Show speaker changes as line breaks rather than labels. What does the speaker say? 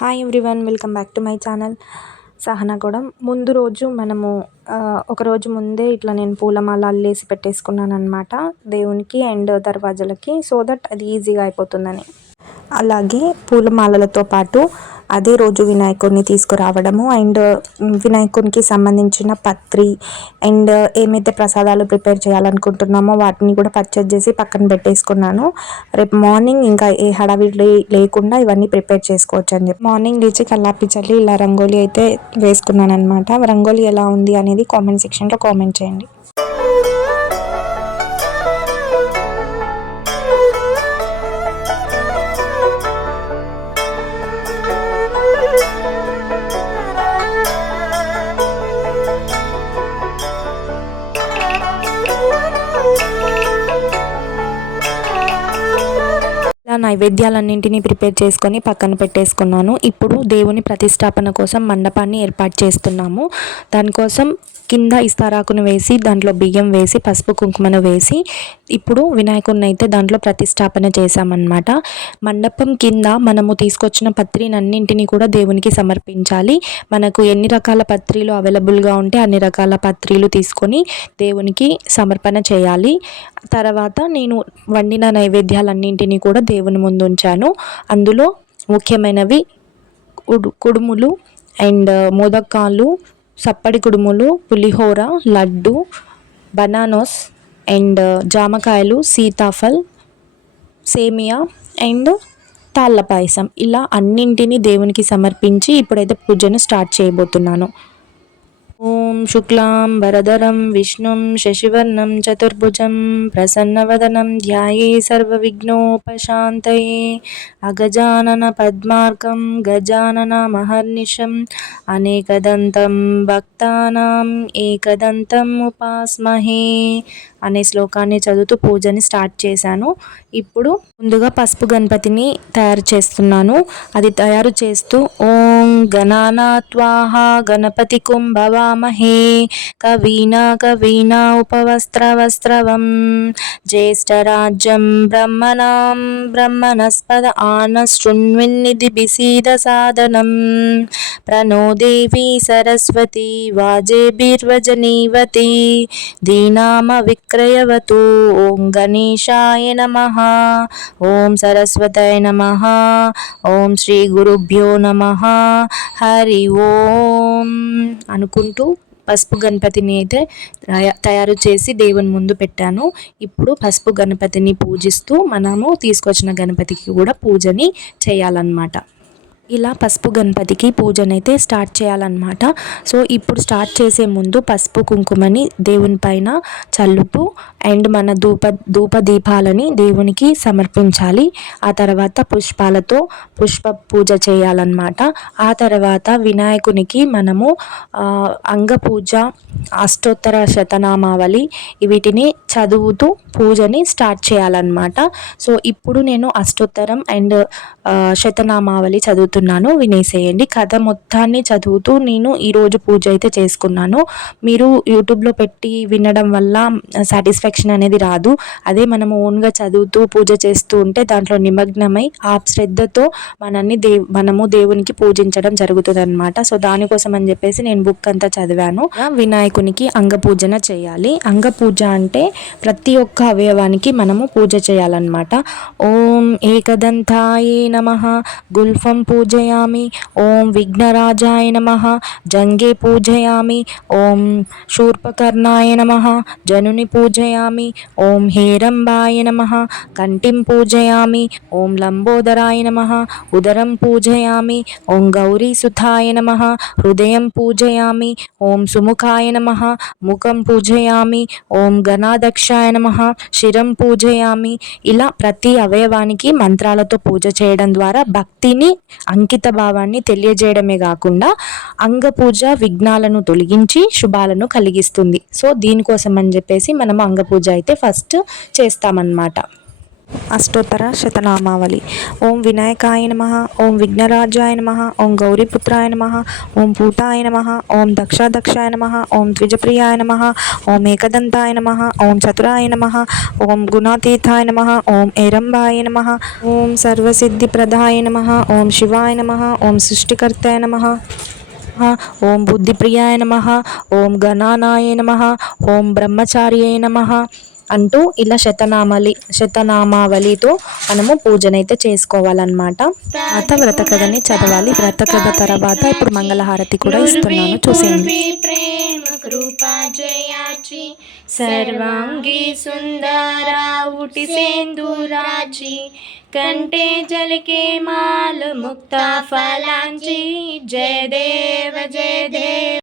Hi everyone welcome back to my channel Sahana కూడా ముందు రోజు మనము ఒక రోజు ముందే ఇట్లా నేను పూలమాల అల్లేసి పెట్టేసుకున్నాను అనమాట దేవునికి అండ్ దర్వాజలకి. సో దట్ అది ఈజీగా అయిపోతుందని. అలాగే పూలమాలలతో పాటు అదే రోజు వినాయకుడిని తీసుకురావడము. అండ్ వినాయకునికి సంబంధించిన పత్రి అండ్ ఏమైతే ప్రసాదాలు ప్రిపేర్ చేయాలనుకుంటున్నామో వాటిని కూడా పర్చేజ్ చేసి పక్కన పెట్టేసుకున్నాను. రేపు మార్నింగ్ ఇంకా ఏ హడావిడి లేకుండా ఇవన్నీ ప్రిపేర్ చేసుకోవచ్చు అని చెప్పి. మార్నింగ్ లేచి కల్లాపి చల్లి ఇలా రంగోలీ అయితే వేసుకున్నాను అనమాట రంగోలీ ఎలా ఉంది అనేది కామెంట్ సెక్షన్లో కామెంట్ చేయండి. నైవేద్యాలన్నింటినీ ప్రిపేర్ చేసుకొని పక్కన పెట్టేసుకున్నాను. ఇప్పుడు దేవుని ప్రతిష్టాపన కోసం మండపాన్ని ఏర్పాటు చేస్తున్నాము. దానికోసం కింద ఇస్తారాకును వేసి దాంట్లో బియ్యం వేసి పసుపు కుంకుమను వేసి ఇప్పుడు వినాయకుడిని అయితే దాంట్లో ప్రతిష్టాపన చేశామన్నమాట. మండపం కింద మనము తీసుకొచ్చిన పత్రినన్నింటినీ కూడా దేవునికి సమర్పించాలి. మనకు ఎన్ని రకాల పత్రిలు అవైలబుల్గా ఉంటే అన్ని రకాల పత్రిలు తీసుకొని దేవునికి సమర్పణ చేయాలి. తర్వాత నేను వండిన నైవేద్యాలన్నింటినీ కూడా దేవుని ముందు ఉంచాను. అందులో ముఖ్యమైనవి కుడుములు అండ్ మోదకాలు సప్పడి కుడుములు పులిహోర లడ్డు బనానోస్ అండ్ జామకాయలు సీతాఫల్ సేమియా అండ్ తాళ్ళ పాయసం. ఇలా అన్నింటినీ దేవునికి సమర్పించి ఇప్పుడైతే పూజను స్టార్ట్ చేయబోతున్నాను. ఓం శుక్లాం వరదరం విష్ణుం శశివర్ణం చతుర్భుజం ప్రసన్నవదనం ధ్యాయే సర్వవిఘ్నోపశాంతయే అగజానన పద్మార్కం గజానన మహర్నిశం అనేకదంతం భక్తానాం ఏకదంతం ఉపాస్మహే. అనే శ్లోకాన్ని చదువుతూ పూజని స్టార్ట్ చేశాను. ఇప్పుడు ముందుగా పసుపు గణపతిని తయారు చేస్తున్నాను. అది తయారు చేస్తూ ఓం గణానాత్వాహ గణపతి కుంభవామహే కవీనా కవీనా ఉపవస్త్రవస్త్రవం. జ్యేష్ఠరాజ్యం బ్రహ్మణాం బ్రహ్మణస్పద ఆనశృణ్విన్నిధి బిసీద సాధనం. ప్రణో దేవి సరస్వతి వాజేభిర్వజనీవతి. దీనామ క్రయవతు ఓం గణేశాయ నమ. ఓం సరస్వతయ నమ. ఓం శ్రీ గురుభ్యో నమ. హరి ఓం. అనుకుంటూ పసుపు గణపతిని అయితే తయారు చేసి దేవుని ముందు పెట్టాను. ఇప్పుడు పసుపు గణపతిని పూజిస్తూ మనము తీసుకొచ్చిన గణపతికి కూడా పూజని చేయాలన్నమాట. ఇలా పసుపు గణపతికి పూజనైతే స్టార్ట్ చేయాలన్నమాట. సో ఇప్పుడు స్టార్ట్ చేసే ముందు పసుపు కుంకుమని దేవుని పైన చల్లుపు అండ్ మన ధూప ధూప దీపాలని దేవునికి సమర్పించాలి. ఆ తర్వాత పుష్పాలతో పుష్ప పూజ చేయాలన్నమాట. ఆ తర్వాత వినాయకునికి మనము అంగ పూజ అష్టోత్తర శతనామావళి వీటిని చదువుతూ పూజని స్టార్ట్ చేయాలన్నమాట. సో ఇప్పుడు నేను అష్టోత్తరం అండ్ శతనామావళి చదువుతున్నాను. వినేసేయండి. కథ మొత్తాన్ని చదువుతూ నేను ఈరోజు పూజ అయితే చేసుకున్నాను. మీరు యూట్యూబ్లో పెట్టి వినడం వల్ల సాటిస్ఫాక్షన్ అనేది రాదు. అదే మనం ఓన్గా చదువుతూ పూజ చేస్తూ ఉంటే దాంట్లో నిమగ్నమై ఆ శ్రద్ధతో మనల్ని దేవ్ మనము దేవునికి పూజించడం జరుగుతుంది అనమాట సో దానికోసం అని చెప్పేసి నేను బుక్ అంతా చదివాను. వినాయకునికి అంగపూజన చేయాలి. అంగపూజ అంటే ప్రతి ఒక్క అవయవానికి మనము పూజ చేయాలన్నమాట. ఓం ఏకదంతాయే నమ. గుల్ఫం పూజ పూజయామి. ఓం విఘ్నరాజాయ నమ. జంగే పూజయామి. ఓం శూర్పకర్ణాయ నమ. జనుని పూజయామి. ఓం హేరంబాయ నమ. కంటిం పూజయామి. ఓం లంబోదరాయ నమ. ఉదరం పూజయామి. ఓం గౌరీసుతాయ నమ. హృదయం పూజయామి. ఓం సుముఖాయ నమ. ముఖం పూజయామి. ఓం గణాదక్షాయ నమ. శిరం పూజయామి. ఇలా ప్రతి అవయవానికి మంత్రాలతో పూజ చేయడం ద్వారా భక్తిని అంకిత భావాన్ని తెలియజేయడమే కాకుండా అంగ పూజ విఘ్నాలను తొలగించి శుభాలను కలిగిస్తుంది. సో దీనికోసం అని చెప్పేసి మనం అంగ పూజ అయితే ఫస్ట్ చేస్తామన్నమాట. అష్టోత్తర శతనామావళి ఓం వినాయకాయ నమ ఓం విఘ్నరాజాయ నమ ఓం గౌరీపుత్రాయ నమ ఓం పూతాయ నమ ఓం దక్షాదక్షాయ నమ ఓం ద్విజప్రియాయ నమ ఓం ఏకదంతాయ నమ ఓం చతురాయ నమ ఓం గుణాతీతాయ నమ ఓం ఏరంబాయ నమ ఓం సర్వసిద్ధిప్రదాయ నమ ఓం శివాయ నమ ఓం సృష్టికర్తాయ నమ ఓం బుద్ధిప్రియాయ నమ ఓం గణానాయ నమ ఓం బ్రహ్మచార్యాయ నమ అంటూ ఇలా శతనామలి శతనామావళితో మనము పూజనైతే చేసుకోవాలన్నమాట. తర్వాత వ్రత కథని చదవాలి. వ్రత కథ తర్వాత ఇప్పుడు మంగళహారతి కూడా ఇస్తున్నాను. చూసేయండి.
సర్వాంగి సుందరా ఉటి కంటే జలకే మాల ముక్త ఫలాంచి జయ దేవ జయ దేవ.